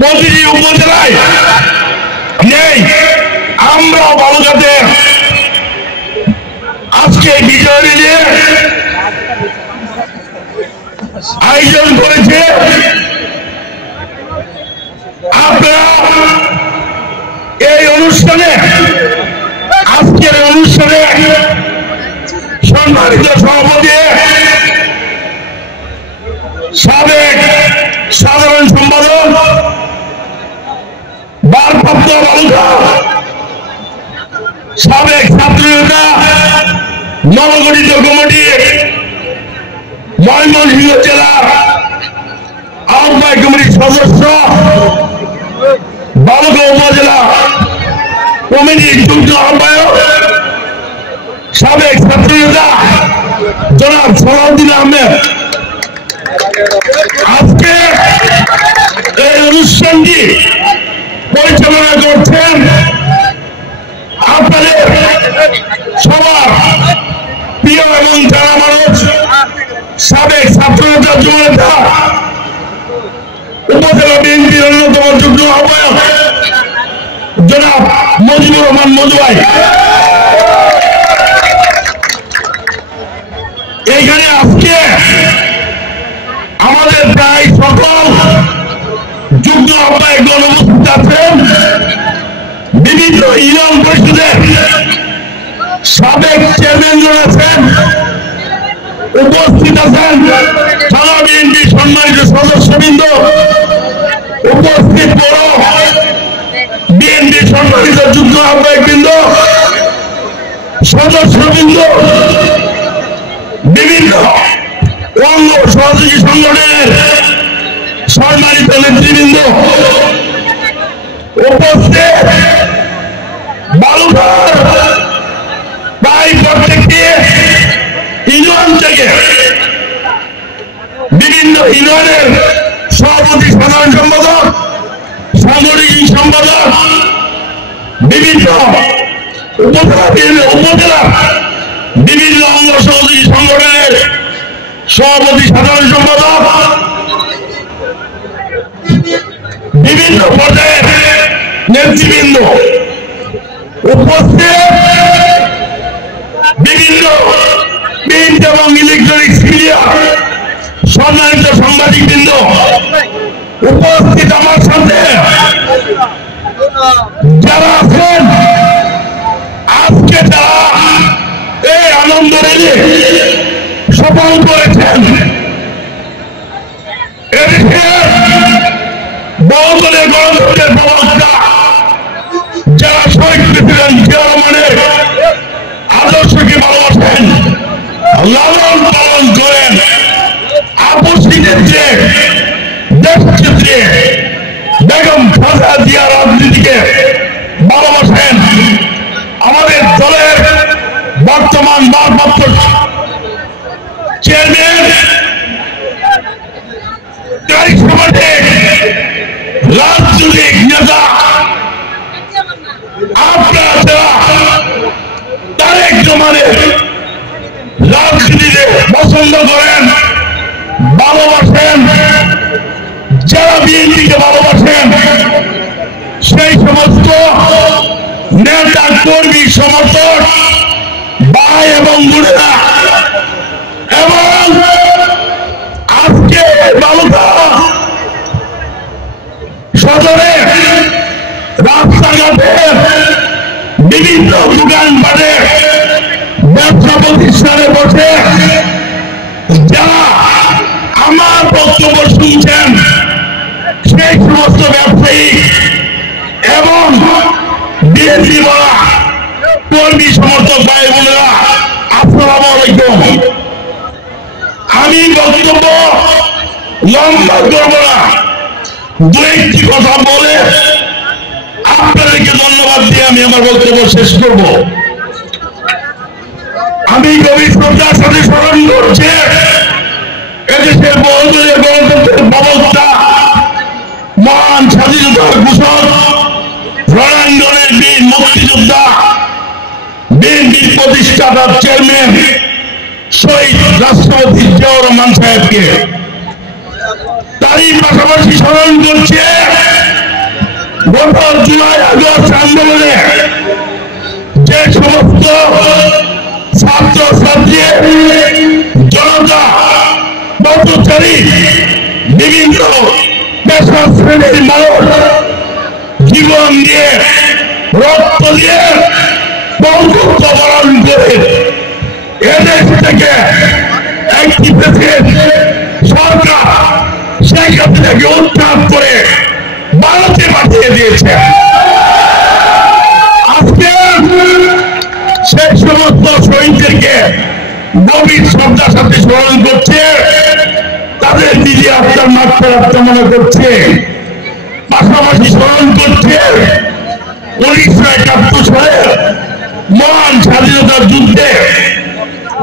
প্রতিটি উপজেলায় নেই। আমরা বালুঘাটে আজকে বিজয় নিয়ে আয়োজন করেছে। আপনারা এই অনুষ্ঠানে আজকের অনুষ্ঠানে সম্মানিত সভাপতি সাবেক সাধারণ সম্পাদক ভারপ্রাপ্ত বালুঘাট সাবেক ছাত্রনেতা নবগঠিত কমিটি ময়মনসিংহ জেলার আহ্বায়ক কমিটির সদস্য বালুঘাট উপজেলা কমিটির যুগ্ম আহ্বায়ক সাবেক ছাত্রনেতা জনাব সালাউদ্দিন আহমেদ, আজকে এই অনুষ্ঠানটি পরিচালনা করছেন আপনাদের সবার প্রিয় এবং জানা মানুষ সাবেক ছাত্রনেতা যুবনেতা উপজেলা বিএনপির অন্যতম যুগ্ম আহ্বায়ক জনাব মজিবুর রহমান মজু ভাই। এইখানে আজকে আমাদের প্রায় সকল যুগ্ম আহ্বায়কগণ উপস্থিত আছেন। বিভিন্ন ইউনিয়ন পরিষদের সাবেক চেয়ারম্যানগণ আছেন, উপস্থিত আছেন থানা বিএনপি সম্মানিত সদস্যবৃন্দ, উপস্থিত বড় বিএনপি সম্মানিত যুগ্ম আহ্বায়কবৃন্দ, সদস্যবৃন্দ, বিভিন্ন অঙ্গ সহযোগী সংগঠনের সম্মানিত নেতৃবৃন্দ, উপস্থিত বালুঘাট প্রায় প্রত্যেকটি ইউনিয়ন থেকে বিভিন্ন ইউনিয়নের সভাপতি সাধারণ সম্পাদক সাংগঠনিক সম্পাদক বিভিন্ন উপজেলা বিভিন্ন অঙ্গ সহযোগী সংগঠনের সভাপতি সাধারণ সম্পাদক বিভিন্ন পর্যায়ের নেতৃবৃন্দ, উপস্থিত বিভিন্ন প্রিন্ট এবং ইলেকট্রনিক্স মিডিয়া সম্মানিত সাংবাদিকবৃন্দ, উপস্থিত আমার সাথে যারা আছেন, আজকে যারা এই আনন্দ রেলি সফল করেছেন, বহুদলীয় গণতন্ত্রের প্রবক্তা যারা শহীদ প্রেসিডেন্ট জিয়া রহমানের আদর্শকে ভালোবাসেন, লালন পালন করেন, আপসীদের যে দেশকে বেগম খালেদা জিয়া রাজনীতিকে ভালোবাসেন, আমাদের দলের বর্তমান ভারপ্রাপ্ত চেয়ারম্যান কারিসমাটিক রাজনৈতিক নেতা আপনারা যারা তারেক রহমানের রাজনীতিতে পছন্দ করেন, ভালোবাসেন, যারা বিএনপিকে ভালোবাসেন, সেই সমস্ত নেতা কর্মী সমর্থক ভাই এবং বোনেরা এবং আজকে বালুঘাট সদরে রাস্তাঘাটে বিভিন্ন দোকানপাটে ব্যবসা প্রতিষ্ঠানে বসে যারা আমার বক্তব্য শুনছেন, সেই সমস্ত ব্যবসায়ী এবং বিএনপি বলা কর্মী সমর্থক ভাই বোনেরা, আসসালামু আলাইকুম। আমি বক্তব্য লম্বা করব না, দু একটি কথা বলে আপনাদেরকে ধন্যবাদ দিয়ে আমি আমার বক্তব্য শেষ করব। আমি গভীর শ্রদ্ধার সাথে স্মরণ করছি এদেশের বহুদলীয় গণতন্ত্রের প্রবক্তা, মহান স্বাধীনতার ঘোষক, রণাঙ্গনের বীর মুক্তিযোদ্ধা, বিএনপির প্রতিষ্ঠাতার চেয়ারম্যান শহীদ রাষ্ট্রপতি জিয়াউর রহমান সাহেবকে। তারই পাশাপাশি স্মরণ করছে গত জুলাই আগস্ট আন্দোলনে যে সমস্ত ছাত্র ছাত্রী জনতা পথচারী বিভিন্ন পেশা শ্রেণীর মানুষ জীবন দিয়ে রক্ত দিয়ে বন্ধুত্ব বরণ করে এদেশ থেকে একটি দেশের সরকার শেখ হাসিনাকে উৎখাত করে ভারতে পাঠিয়ে দিয়েছে। আজকে সেই সমস্ত শহীদদেরকে গভীর শ্রদ্ধার সাথে স্মরণ করছে, তাদের নিজে আত্মার মাত্রা কামনা করছে, পাশাপাশি স্মরণ করছে 1971 সালে মহান স্বাধীনতার যুদ্ধে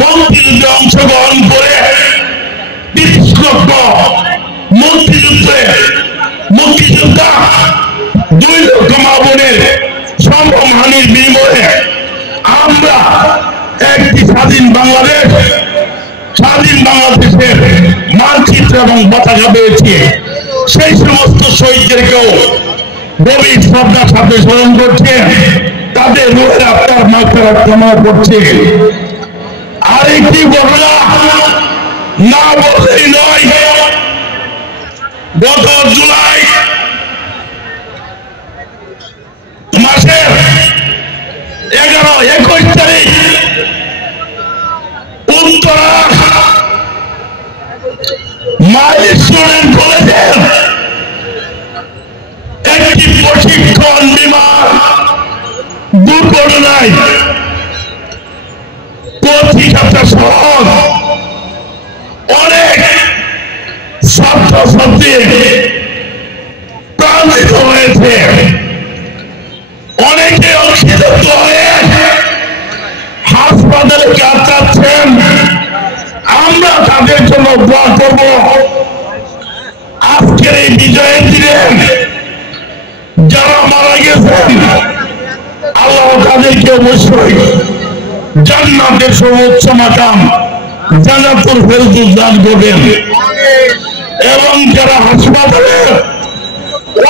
মুক্তিযুদ্ধে অংশগ্রহণ করে 30 লক্ষ মুক্তিযোদ্ধা 2 লক্ষ মা বোনের সম্ভ্রম হানির বিনিময়ে আমরা একটি স্বাধীন বাংলাদেশের মানচিত্র এবং পতাকা পেয়েছি। সেই সমস্ত শহীদদেরকেও গভীর শ্রদ্ধার সাথে স্মরণ করছে, তাদের রূহের আত্মার মাত্রা কামনা করছে। আরেকটি ঘটনা না বললেই নয়, গত জুলাই মাসের 11-21 তারিখ উত্তরা মাইল স্টুডেন্ট কলেজের একটি প্রশিক্ষণ বিমান দুর্ঘটনায় পথিকতা সহ অনেক ছাত্রছাত্রী প্রাণিত হয়েছে, অনেকে অসুস্থ হয়ে হাসপাতালে কাটাচ্ছেন। আমরা তাদের জন্য দোয়া করব। আজকের এই বিজয়ের দিনে যারা মারা গেছেন আল্লাহ তাদেরকে অবশ্যই জান্নাতের সর্বোচ্চ মাকাম জান্নাতুল ফেরদৌস দান করবেন, এবং যারা হাসপাতালে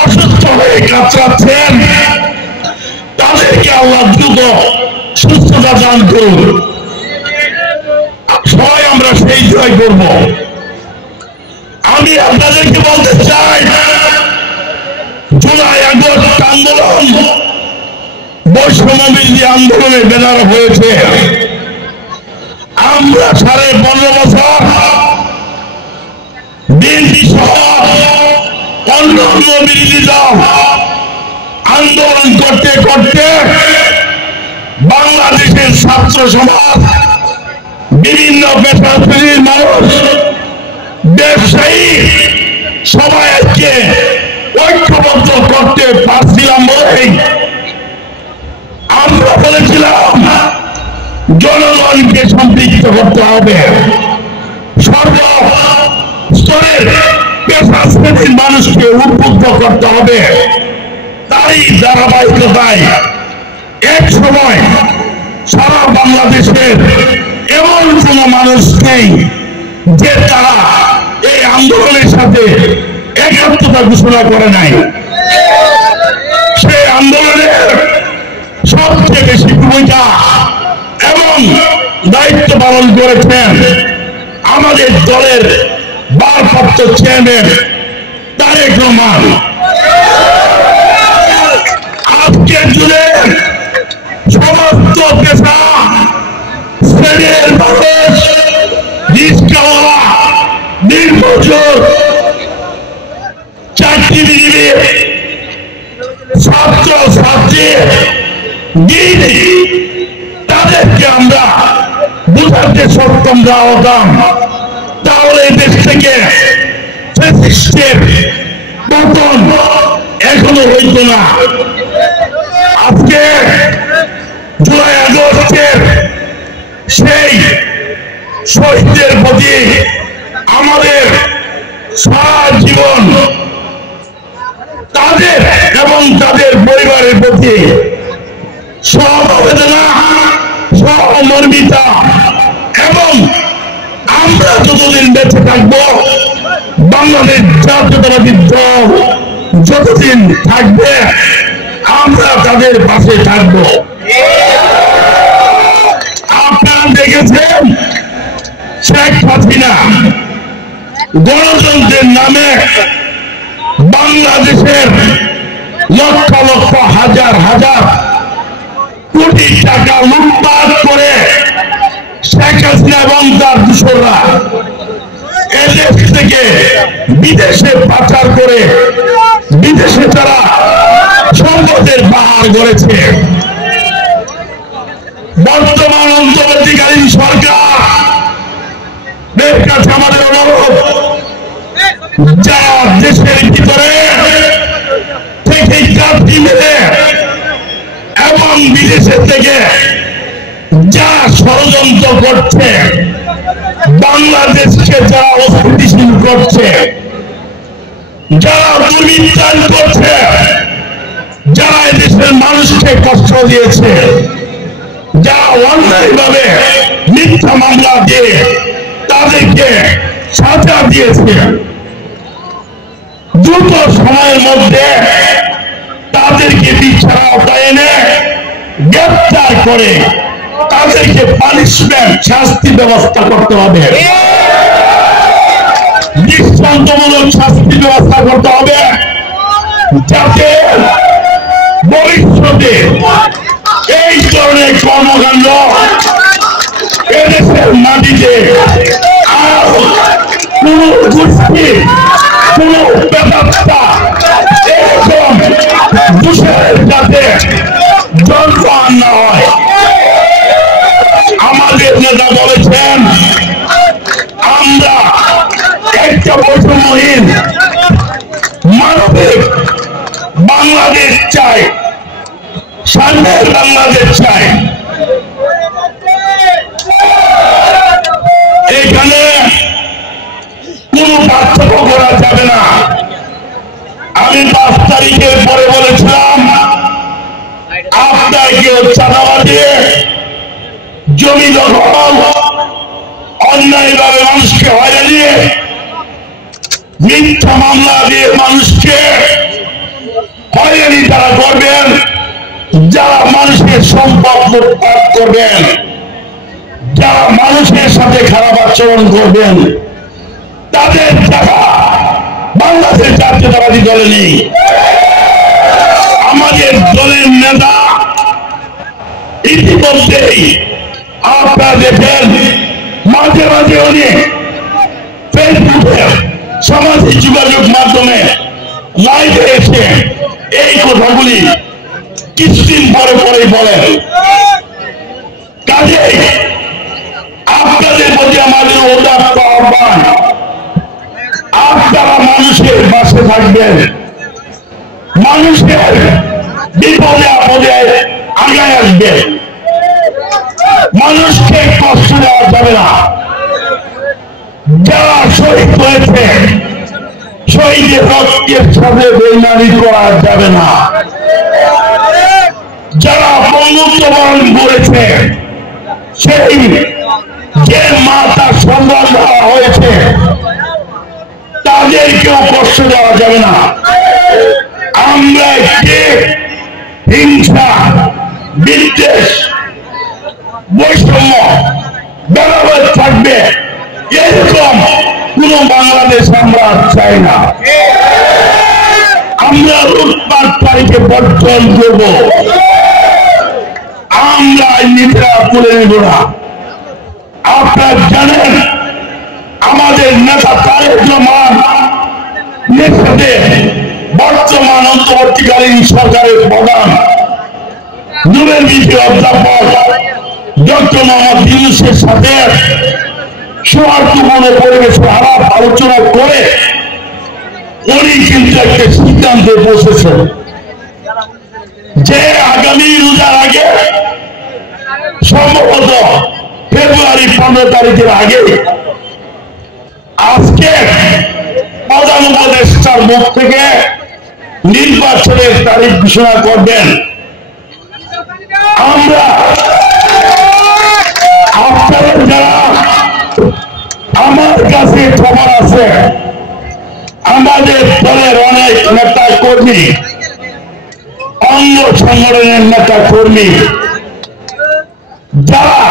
অসুস্থ হয়ে কাতরাচ্ছেন তাদেরকে আল্লাহ দ্রুত সুস্থতা দান করুন। সবাই আমরা সেই জয় করব। আমি আপনাদেরকে বলতে চাই, জুলাই আগস্ট আন্দোলন বৈষম্য বিরোধী আন্দোলনের ব্যানার হয়েছে। আমরা 15.5 বছর বিএনপি সহ অন্যান্য বিরোধী দল আন্দোলন করতে করতে বাংলাদেশের ছাত্র সমাজ, বিভিন্ন পেশাজীবী মানুষ, ব্যবসায়ী সবাই আজকে ঐক্যবদ্ধ করতে পারছিলাম বলেই আমরা বলেছিলাম জনগণকে সম্পৃক্ত করতে হবে, সর্বস্তরের পেশা শ্রেণীর মানুষকে উদ্বুদ্ধ করতে হবে। তাই ধারাবাহিকতায় এক সময় সারা বাংলাদেশের এমন কোন মানুষ নেই যে তারা এই আন্দোলনের সাথে একাত্মতা ঘোষণা করে নাই। সেই আন্দোলনের সবচেয়ে বেশি ভূমিকা এবং দায়িত্ব পালন করেছেন আমাদের দলের ভারপ্রাপ্ত চেয়ারম্যান তারেক রহমান। আজকের যুগে সমস্ত পেশা শ্রেণীর মানুষ, রিক্সাওয়ালা, দিনমজুর, চাকরিজীবী, ছাত্র ছাত্রী, তাদেরকে আমরা বুঝাতে সক্ষম না হতাম, তাহলে দেশ থেকে ফ্যাসিস্টের পতন এখনো হইত না। আজকে জুলাই আগস্টের সেই শহীদদের প্রতি আমাদের সারা জীবন তাদের এবং তাদের পরিবারের প্রতি সমবেদনা, সহমর্মিতা, এবং আমরা যতদিন বেঁচে থাকবো বাংলাদেশ জাতীয়তাবাদী দল যতদিন থাকবে আমরা তাদের পাশে থাকব। আপনারা দেখেছেন শেখ হাসিনা গণতন্ত্রের নামে বাংলাদেশের লক্ষ লক্ষ হাজার হাজার কোটি টাকা লুটপাট করে শেখ হাসিনা এবং তার দোসররা এদেশ থেকে বিদেশে পাচার করে বিদেশে তারা সম্পদের পাহাড় গড়েছে। বর্তমান অন্তর্বর্তীকালীন সরকার কাছে আমাদের অনুরোধ, যারা দেশের ভিতরে থেকে চাকরি মেলে এবং বিদেশের থেকে যা ষড়যন্ত্র করছে, বাংলাদেশকে যারা অস্থিতিশীল করছে, যারা দুর্বৃত্তায়ন করছে, যারা এদেশের মানুষকে কষ্ট দিয়েছে, যারা অন্যায়ভাবে মিথ্যা মামলা দিয়ে তাদেরকে সাজা দিয়েছে, দ্রুত সময়ের মধ্যে তাদেরকে বিচার আওতায় এনে গ্রেফতার করে তাদেরকে পানিশমেন্ট শাস্তি ব্যবস্থা করতে হবে, দৃষ্টান্তমূলক শাস্তি ব্যবস্থা করতে হবে, যাতে ভবিষ্যতে এই ধরনের কর্মকাণ্ড এদেশের মাটিতে আর কোন গোষ্ঠী কোন ব্যাপারটা এরকম দূষণের সাথে জড়িত না হয়। আমাদের নেতা বলেছেন আমরা একটা বৈষম্যহীন মানবিক বাংলাদেশ চাই, সামনের বাংলাদেশ চাই। এখানে কোন পার্থক্য করা যাবে না। আমি 5 তারিখের পরে বলেছিলাম আপনার কেউ চাঁদাবাদী জমি দখল অন্যায়ভাবে মানুষকে হয়রানি মিথ্যা মামলা দিয়ে মানুষকে হয়রানি তারা করবেন, যারা মানুষের সম্পদ লুটপাট করবেন, যারা মানুষের সাথে খারাপ আচরণ করবেন, তাদের টাকা বাংলাদেশ জাতীয়তাবাদী দলে নেই। আমাদের দলের নেতা ইতিমধ্যেই আপনারা দেখেন মাঝে মাঝে উনি ফেসবুকে সামাজিক যোগাযোগ মাধ্যমে লাইভে এসে এই কথাগুলি কিছুদিন পরে পরে বলেন। কাজেই আপনাদের প্রতি আমাদের উদাত্ত আহ্বান, আপনারা মানুষের পাশে থাকবেন, মানুষের বিপদে আপদে আগায় আসবেন, মানুষকে কষ্ট দেওয়া যাবে না। যারা শহীদ হয়েছে শহীদের রক্তের সাথে বেইমানি করা যাবে না। যারা বঙ্গবন্ধু বরণ করেছে সেই যে মা তার সন্তান দেওয়া হয়েছে তাদেরকেও কষ্ট দেওয়া যাবে না। আমরা একটি হিংসা বিদ্বেষ বৈষম্য বরাবর থাকবে এরকম কোন বাংলাদেশ আমরা চাই না। আমরা লুটপাটকারীকে বর্জন করব, আমরা নিজেরা তুলে নেব না। আপনারা জানেন আমাদের নেতা তারেক রহমান সাথে বর্তমান অন্তর্বর্তীকালীন সরকারের প্রধান নোবেল বিজয়ী অধ্যাপক ডক্টর মোহাম্মদ ইউনূসের সাথে সৌহার্দ্যপূর্ণ পরিবেশে আলাপ আলোচনা করে উনি কিন্তু একটা সিদ্ধান্তে পৌঁছেছেন যে আগামী রোজার আগে সম্ভবত ফেব্রুয়ারি 15 তারিখের আগে আজকে প্রধান উপদেষ্টার মুখ থেকে নির্বাচনের তারিখ ঘোষণা করবেন। আমরা আপনারা যারা আমার কাছে খবর আছে আমাদের দলের অনেক নেতা কর্মী, অঙ্গ সংগঠনের নেতা কর্মী যারা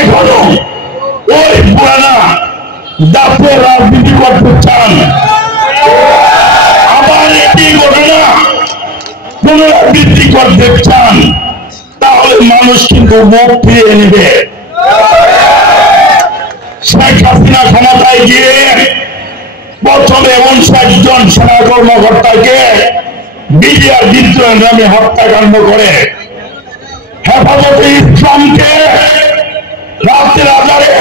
এখনো ওই পুরানা দাপের রাজনীতি করতে চান, আবার একই ঘটনা পুনরাবৃত্তি করতে চান, তাহলে মানুষ কিন্তু মুখ ফিরিয়ে নেবে। শেখ হাসিনা ক্ষমতায় গিয়ে প্রথমে 59 জন সেনা কর্মকর্তাকে বিডিআর বিদ্রোহের নামে হত্যাকাণ্ড করে, হেফাজতে ইসলামকে রাতের আধারে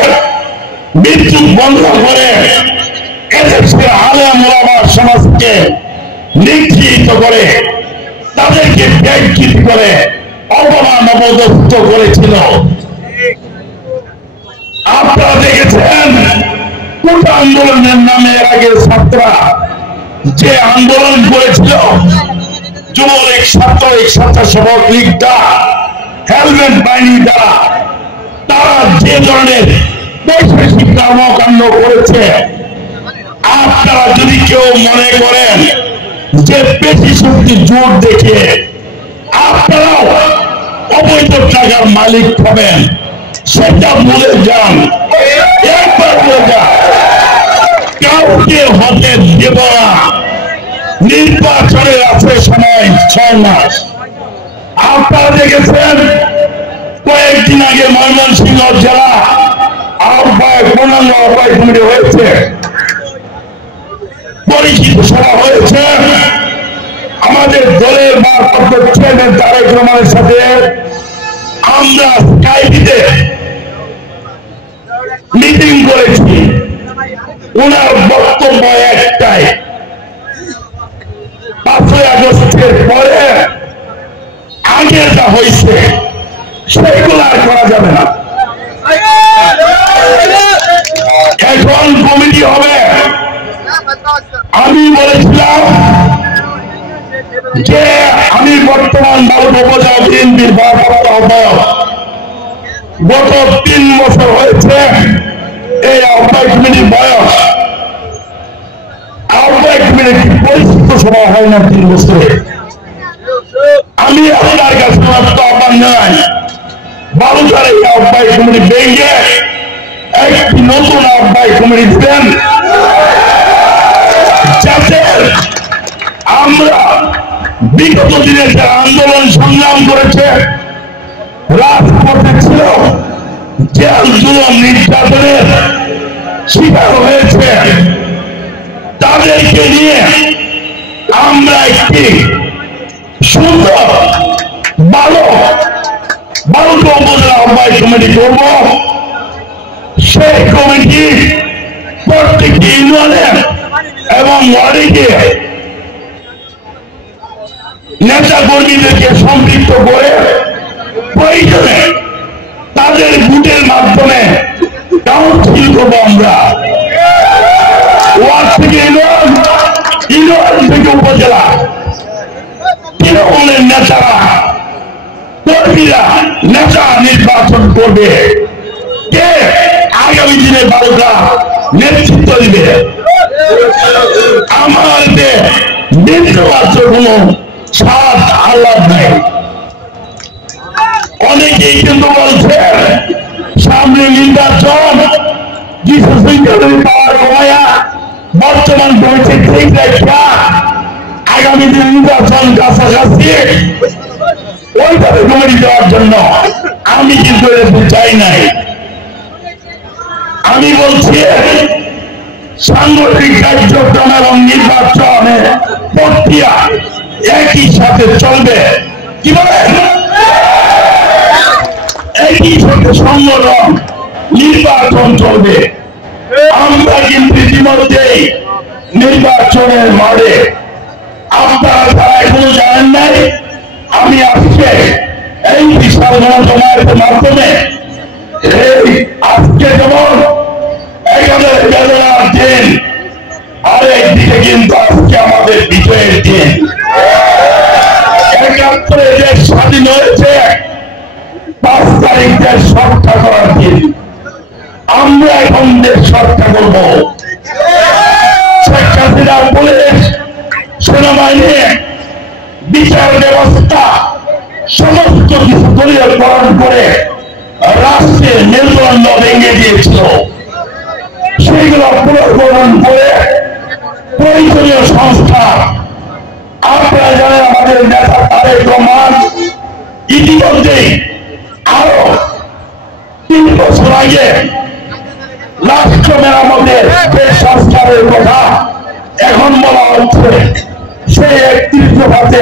বিদ্যুৎ বন্ধ করে এদেশের আলেম ওলামা সমাজকে নিগৃহীত করে, তাদেরকে ব্যাংকিত করে অপমান অপদস্থ করেছিল। আপনারা দেখেছেন কোটা আন্দোলনের নামে আগে ছাত্ররা যে আন্দোলন করেছিল, যুবলীগ, ছাত্রলীগ, স্বেচ্ছাসেবক লীগটা, হেলমেট বাহিনী দ্বারা তারা যে ধরনের বৈশ্বিক কর্মকাণ্ড করেছে, আপনারা যদি কেউ মনে করেন যে পেশি শক্তি জোর দেখে আপনারাও অবৈধ টাকার মালিক হবেন, সেটা ভুলে যান। একবার বলে যান, কাউকে হতে দেব না। নির্বাচনের আছে সময় 6 মাস। আপনারা দেখেছেন কয়েকদিন আগে ময়মনসিংহ জেলা আহ্বায়ক, পূর্ণাঙ্গ আহ্বায়ক কমিটি হয়েছে, পরিচিত সভা হয়েছে। আমাদের দলের ভারপ্রাপ্ত চেয়ারম্যান তারেক রহমানের সাথে আমরা স্কাইপিতে মিটিং করেছি। ওনার বক্তব্য একটাই, 5ই আগস্টের পরে আগে যা হয়েছে সেগুলো আর করা যাবে না। এখন কমিটি হবে। আমি বলেছিলাম যে আমি বর্তমান বাবুল উপজেলা বিএনপির ভারপ্রাপ্ত আহ্বায়ক, গত 3 বছর হয়েছে এই আহ্বায়ক কমিটির বয়স। আহ্বায়ক কমিটির পরিচিত সভা হয় না 3 বছরে। আমি আপনার কাছে আহ্বান জানাই, বালুচার এই আহ্বায়ক কমিটি ভেঙে একটি নতুন আহ্বায়ক কমিটি দিবেন, যাতে আমরা বিগত দিনে যারা আন্দোলন সংগ্রাম করেছে, রাজপথে ছিল, জেল জুলুম নির্যাতনের শিকার হয়েছে, তাদেরকে নিয়ে আমরা একটি সুন্দর বালুকা উপজেলা আহ্বায়ক কমিটি করব। সেই কমিটি প্রত্যেকটি ইউনিয়নে এবং ওয়ার্ডে গিয়ে নেতা কর্মীদেরকে সম্পৃক্ত করে প্রয়োজনে তাদের ভোটের মাধ্যমে কাউন্সিল করবো। আমরা ওয়ার্ড থেকে ইউনিয়ন থেকে উপজেলা তৃণমূলের নেতারা, কর্মীরা নেতা নির্বাচন করবে। কে আগামী দিনে বালুকা নেতৃত্ব দিবে? আমাদের নির্বাচন কোনো ছাড় আল্লাহ নাই। অনেকেই কিন্তু বলছে সামনে নির্বাচন, কিছু সিকিউরিটি পাওয়ার কমায়া বর্তমান বইছে ঠিক রাখা আগামী দিন নির্বাচন কাছাকাছি ওইভাবে কমিটি দেওয়ার জন্য আমি কিন্তু চাই নাই। আমি বলছি সাংগঠনিক কার্যক্রম এবং নির্বাচনের প্রক্রিয়া একই সাথে চলবে। কি বলেন? একই সাথে সংগঠন নির্বাচন চলবে। আমরা কিন্তু ইতিমধ্যেই নির্বাচনের মাঠে, আপনারা যারা এখনো জানেন নাই, আমি আজকে এই বিশাল জমায়েতের মাধ্যমে আজকে যেমন এখানে বেদনার দিন, আরেকদিকে কিন্তু আজকে আমাদের বিজয়ের দিন। 71 দেশ স্বাধীন হয়েছে, 5 তারিখ দেশ রক্ষা করার দিন। আমরা এখন দেশ রক্ষা করবো। শেখ হাসিনা বিচার ব্যবস্থা সমস্ত কিছু দলীয়করণ করে রাষ্ট্রের মেরুদণ্ড ভেঙে দিয়েছিল। সেইগুলো পুনর্গঠন করে প্রয়োজনীয় সংস্থা, আপনারা জানেন আমাদের নেতা তারেক রহমান ইতিমধ্যেই আরো 3 বছর আগে রাষ্ট্র মেরামতের যে সংস্কারের কথা এখন বলা হচ্ছে, সেই 31 দফাতে